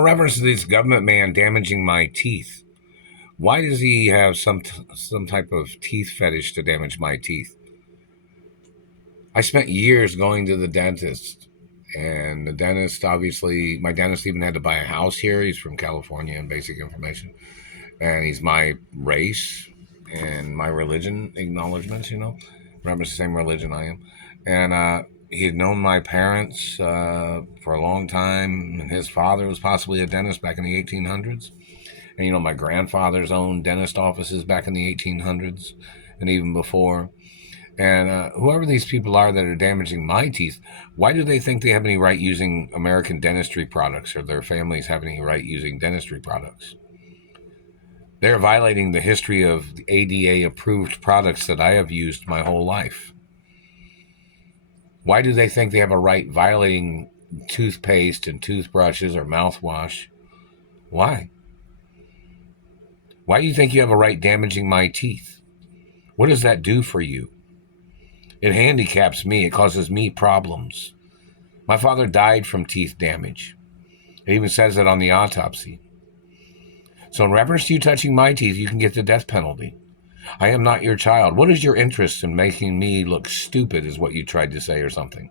in reference to this government man damaging my teeth, why does he have some type of teeth fetish to damage my teeth? I spent years going to the dentist, and the dentist, obviously, my dentist even had to buy a house here. He's from California, in basic information, and he's my race and my religion acknowledgments, remember the same religion I am. And he had known my parents for a long time, and his father was possibly a dentist back in the 1800s. And, my grandfather's owned dentist offices back in the 1800s and even before. And whoever these people are that are damaging my teeth, why do they think they have any right using American dentistry products, or their families have any right using dentistry products? They're violating the history of the ADA-approved products that I have used my whole life. Why do they think they have a right violating toothpaste and toothbrushes or mouthwash? Why? Why do you think you have a right damaging my teeth? What does that do for you? It handicaps me. It causes me problems. My father died from teeth damage. It even says that on the autopsy. So in reference to you touching my teeth, you can get the death penalty. I am not your child. What is your interest in making me look stupid, is what you tried to say, or something.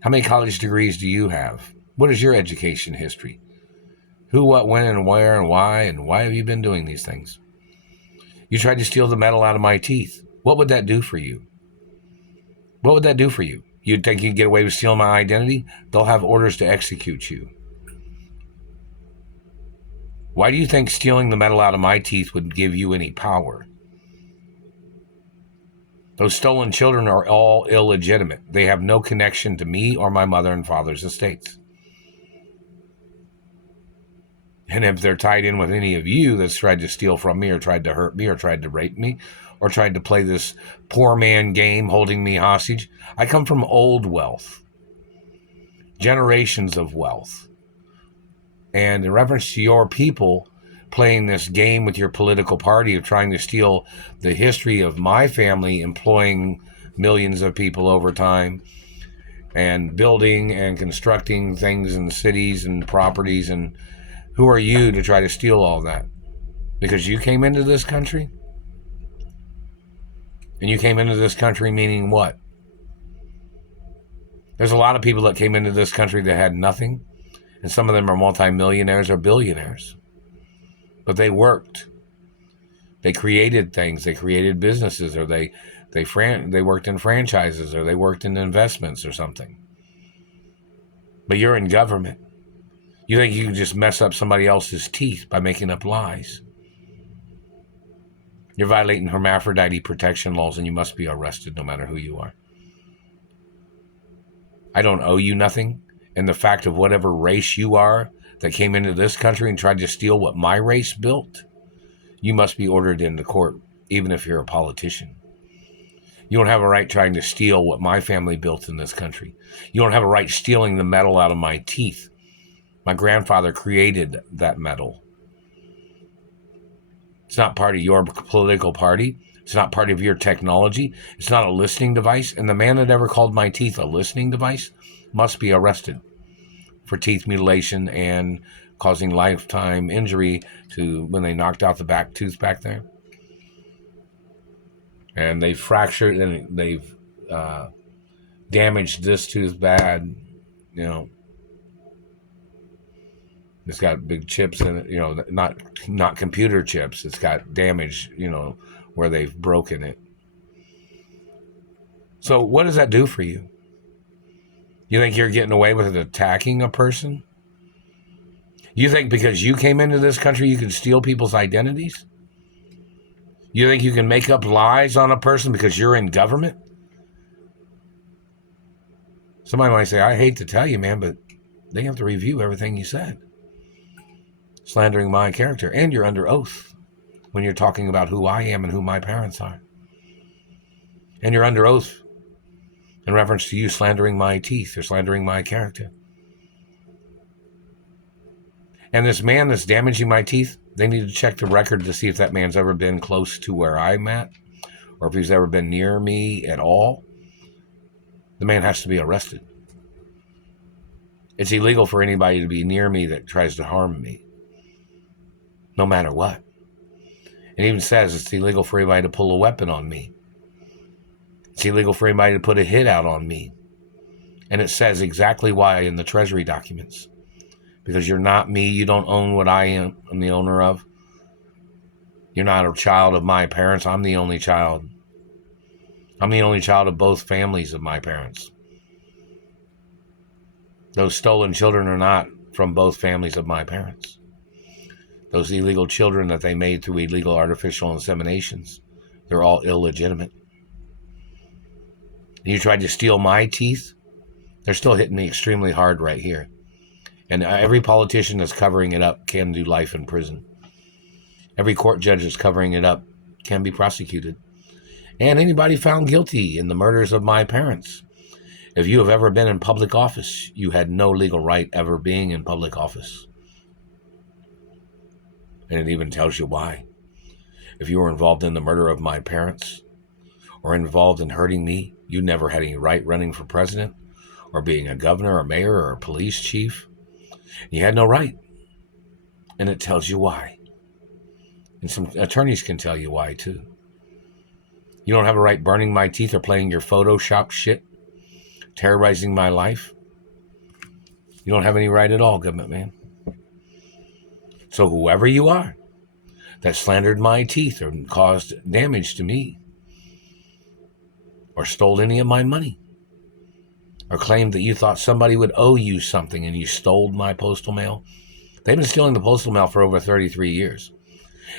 How many college degrees do you have? What is your education history? Who, what, when, and where, and why have you been doing these things? You tried to steal the metal out of my teeth. What would that do for you? What would that do for you? You'd think you'd get away with stealing my identity? They'll have orders to execute you. Why do you think stealing the metal out of my teeth would give you any power? Those stolen children are all illegitimate. They have no connection to me or my mother and father's estates. And if they're tied in with any of you that's tried to steal from me, or tried to hurt me, or tried to rape me, or tried to play this poor man game holding me hostage, I come from old wealth, generations of wealth. And in reference to your people playing this game with your political party of trying to steal the history of my family, employing millions of people over time, and building and constructing things in cities and properties, and who are you to try to steal all that? Because you came into this country? And you came into this country meaning what? There's a lot of people that came into this country that had nothing, and some of them are multimillionaires or billionaires. But they worked. They created things. They created businesses, or they worked in franchises, or they worked in investments or something. But you're in government. You think you can just mess up somebody else's teeth by making up lies? You're violating hermaphrodite protection laws, and you must be arrested no matter who you are. I don't owe you nothing. And the fact of whatever race you are that came into this country and tried to steal what my race built, you must be ordered into court, even if you're a politician. You don't have a right trying to steal what my family built in this country. You don't have a right stealing the metal out of my teeth. My grandfather created that metal. It's not part of your political party. It's not part of your technology. It's not a listening device. And the man that ever called my teeth a listening device must be arrested for teeth mutilation and causing lifetime injury to when they knocked out the back tooth back there. And they've fractured and they've damaged this tooth bad, It's got big chips in it, not computer chips. It's got damage, where they've broken it. So what does that do for you? You think you're getting away with attacking a person? You think because you came into this country you can steal people's identities? You think you can make up lies on a person because you're in government? Somebody might say, I hate to tell you, man, but they have to review everything you said. Slandering my character, and you're under oath when you're talking about who I am and who my parents are. And you're under oath in reference to you slandering my teeth or slandering my character. And this man that's damaging my teeth, they need to check the record to see if that man's ever been close to where I'm at, or if he's ever been near me at all. The man has to be arrested. It's illegal for anybody to be near me that tries to harm me, no matter what. It even says it's illegal for anybody to pull a weapon on me. It's illegal for anybody to put a hit out on me. And it says exactly why in the Treasury documents. Because you're not me. You don't own what I'm the owner of. You're not a child of my parents. I'm the only child. I'm the only child of both families of my parents. Those stolen children are not from both families of my parents. Those illegal children that they made through illegal artificial inseminations, they're all illegitimate. You tried to steal my teeth, they're still hitting me extremely hard right here. And every politician that's covering it up can do life in prison. Every court judge that's covering it up can be prosecuted. And anybody found guilty in the murders of my parents. If you have ever been in public office, you had no legal right ever being in public office. And it even tells you why. If you were involved in the murder of my parents or involved in hurting me, you never had any right running for president or being a governor or mayor or a police chief. You had no right. And it tells you why. And some attorneys can tell you why too. You don't have a right burning my teeth or playing your Photoshop shit, terrorizing my life. You don't have any right at all, government man. So whoever you are that slandered my teeth or caused damage to me or stole any of my money or claimed that you thought somebody would owe you something and you stole my postal mail, they've been stealing the postal mail for over 33 years.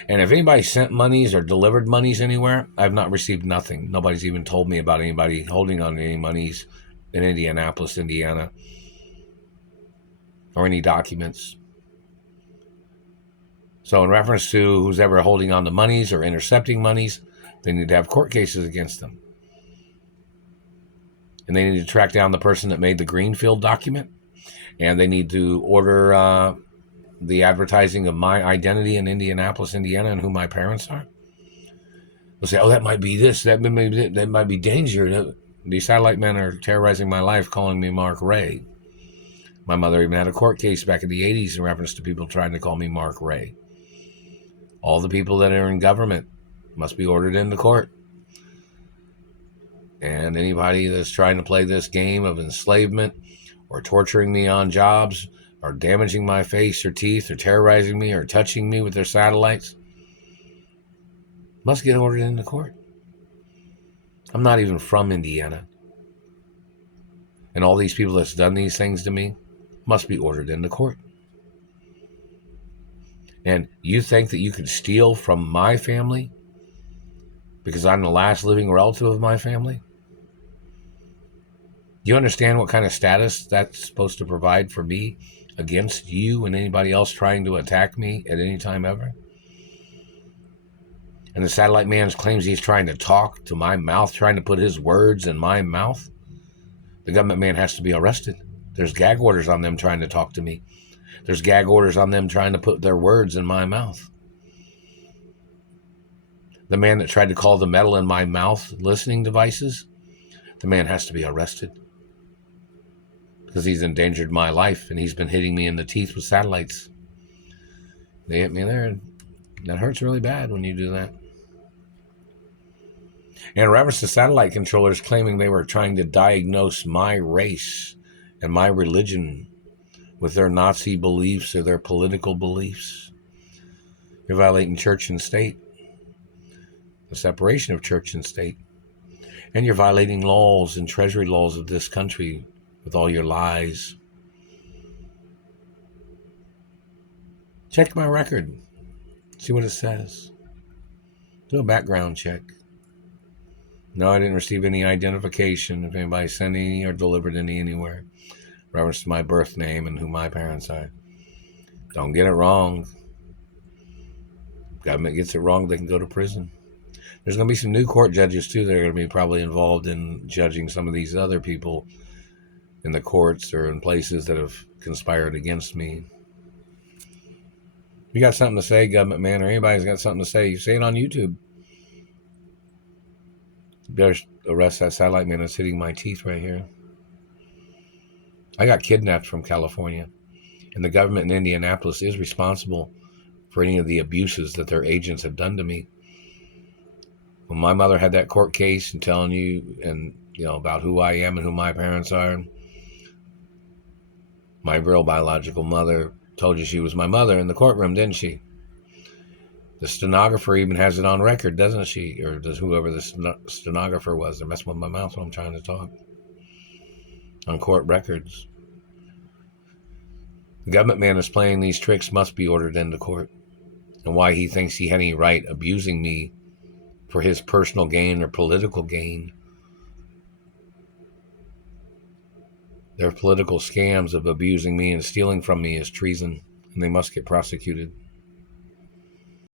And if anybody sent monies or delivered monies anywhere, I've not received nothing. Nobody's even told me about anybody holding on to any monies in Indianapolis, Indiana, or any documents. So in reference to who's ever holding on to monies or intercepting monies, they need to have court cases against them. And they need to track down the person that made the Greenfield document. And they need to order the advertising of my identity in Indianapolis, Indiana, and who my parents are. They'll say, oh, that might be this. That might be danger. These satellite men are terrorizing my life, calling me Mark Ray. My mother even had a court case back in the 80s in reference to people trying to call me Mark Ray. All the people that are in government must be ordered into court. And anybody that's trying to play this game of enslavement or torturing me on jobs or damaging my face or teeth or terrorizing me or touching me with their satellites must get ordered into court. I'm not even from Indiana. And all these people that's done these things to me must be ordered into court. And you think that you could steal from my family because I'm the last living relative of my family? Do you understand what kind of status that's supposed to provide for me against you and anybody else trying to attack me at any time ever? And the satellite man claims he's trying to talk to my mouth, trying to put his words in my mouth. The government man has to be arrested. There's gag orders on them trying to talk to me. There's gag orders on them trying to put their words in my mouth. The man that tried to call the metal in my mouth listening devices, the man has to be arrested because he's endangered my life and he's been hitting me in the teeth with satellites. They hit me there, and that hurts really bad when you do that. And in reference to satellite controllers claiming they were trying to diagnose my race and my religion with their Nazi beliefs or their political beliefs, you're violating church and state, the separation of church and state. And you're violating laws and treasury laws of this country with all your lies. Check my record. See what it says. Do a background check. No, I didn't receive any identification if anybody sent any or delivered any anywhere. Reference to my birth name and who my parents are. Don't get it wrong. Government gets it wrong, they can go to prison. There's going to be some new court judges too that are going to be probably involved in judging some of these other people in the courts or in places that have conspired against me. You got something to say, government man, or anybody's got something to say, you say it on YouTube. You better arrest that satellite man that's hitting my teeth right here. I got kidnapped from California, and the government in Indianapolis is responsible for any of the abuses that their agents have done to me. When my mother had that court case and telling you and about who I am and who my parents are, my real biological mother told you she was my mother in the courtroom, didn't she? The stenographer even has it on record, doesn't she? Or does whoever the stenographer was? They're messing with my mouth when I'm trying to talk. On court records. The government man is playing these tricks must be ordered into court. And why he thinks he had any right abusing me for his personal gain or political gain. Their political scams of abusing me and stealing from me is treason, and they must get prosecuted.